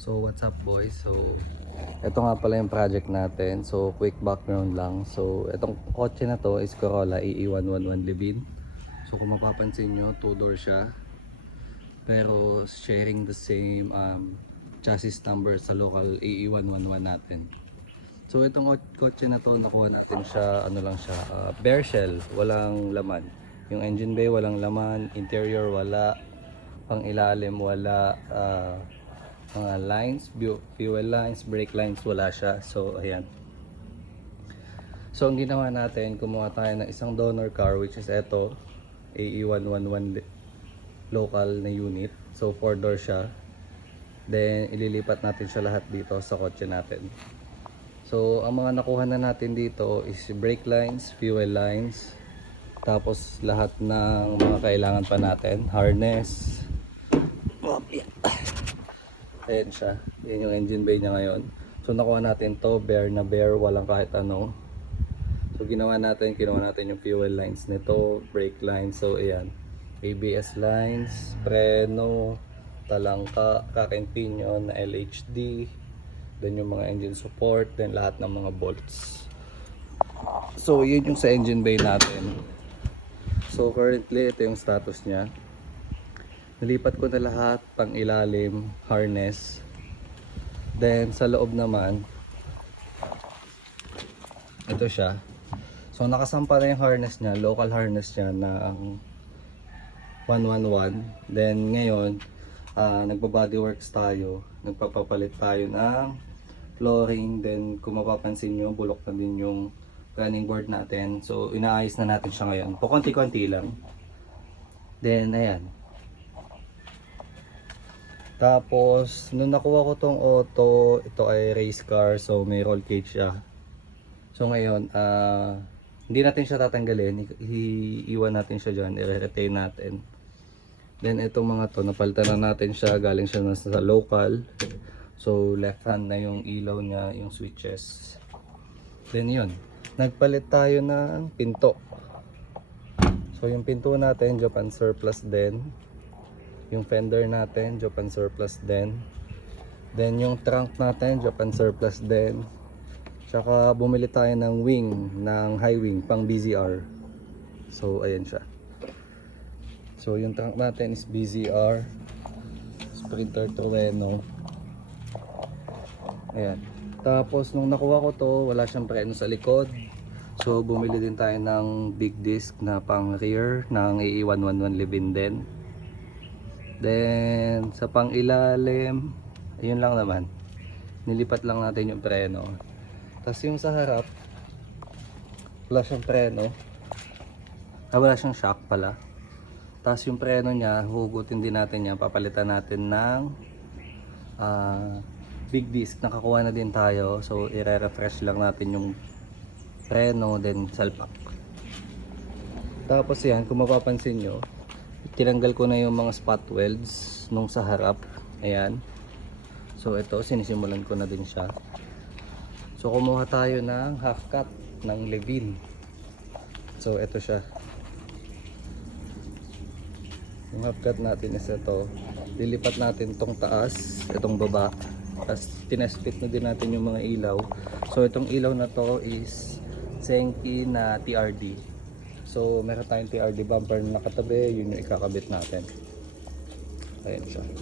So what's up boys? So ito nga pala yung project natin. So quick background lang. So itong kotse na to is Corolla EE111 Livin. So kung mapapansin nyo, 2-door siya. Pero sharing the same chassis number sa local EE111 natin. So itong kotse na to, nakuha natin siya, ano lang siya, bare shell, walang laman. Yung engine bay walang laman, interior wala, pang ilalim wala, mga lines, fuel lines, brake lines, wala siya. So ayan. So ang ginawa natin, kumuha tayo ng isang donor car, which is ito, AE111 local na unit. So 4-door siya. Then ililipat natin siya lahat dito sa kotse natin. So ang mga nakuha na natin dito is brake lines, fuel lines, tapos lahat ng mga kailangan pa natin, harness. Ayan siya, yan yung engine bay niya ngayon. So nakuha natin to, bare na bare, walang kahit ano. So ginawa natin, kinuha natin yung fuel lines nito, brake lines. So ayan, ABS lines, preno, talangka, cock and pinion na LHD, then yung mga engine support, then lahat ng mga bolts. So yun yung sa engine bay natin. So currently ito yung status niya. Nilipat ko na lahat, pang ilalim, harness. Then sa loob naman, ito siya. So nakasampa na yung harness niya, local harness niya na ang 111. Then ngayon, nagpa-bodyworks tayo, nagpapapalit tayo ng flooring. Then kung mapapansin nyo, bulok na din yung running board natin. So inaayos na natin siya ngayon, konti-konti lang. Then ayan. Tapos nung nakuha ko tong auto, ito ay race car, so may roll cage siya. So ngayon, hindi natin siya tatanggalin, iiwan natin siya dyan, i-retain natin. Then itong mga to, napalitan na natin siya, galing siya na sa local. So left hand na yung ilaw niya, yung switches. Then yun, nagpalit tayo ng pinto. So yung pinto natin, Japan surplus din. Yung fender natin, Japan surplus din. Then yung trunk natin, Japan surplus din. Tsaka bumili tayo ng wing, ng high wing, pang BZR. So ayan siya. So yung trunk natin is BZR Sprinter Trueno. Ayan. Tapos nung nakuha ko to, wala siyang preno sa likod. So bumili din tayo ng big disc na pang rear ng AE111 Livin din. Then sa pang ilalim, ayun lang naman, nilipat lang natin yung preno. Tapos yung sa harap, wala siyang preno, wala siyang shock pala. Tapos yung preno niya, hugutin din natin yan, papalitan natin ng big disc. Nakakuha na din tayo, so i-refresh lang natin yung preno, then salpak. Tapos yan, kung mapapansin nyo, tinanggal ko na yung mga spot welds nung sa harap. Ayan. So ito, sinisimulan ko na din siya. So kumuha tayo ng half cut ng Livin. So ito siya. Yung half cut natin is ito. Lilipat natin tong taas, itong baba. Tapos tinespit na din natin yung mga ilaw. So itong ilaw na to is Zenki na TRD. So meron tayong TRD bumper na nakatabi, yun yung ikakabit natin. Ayan siya.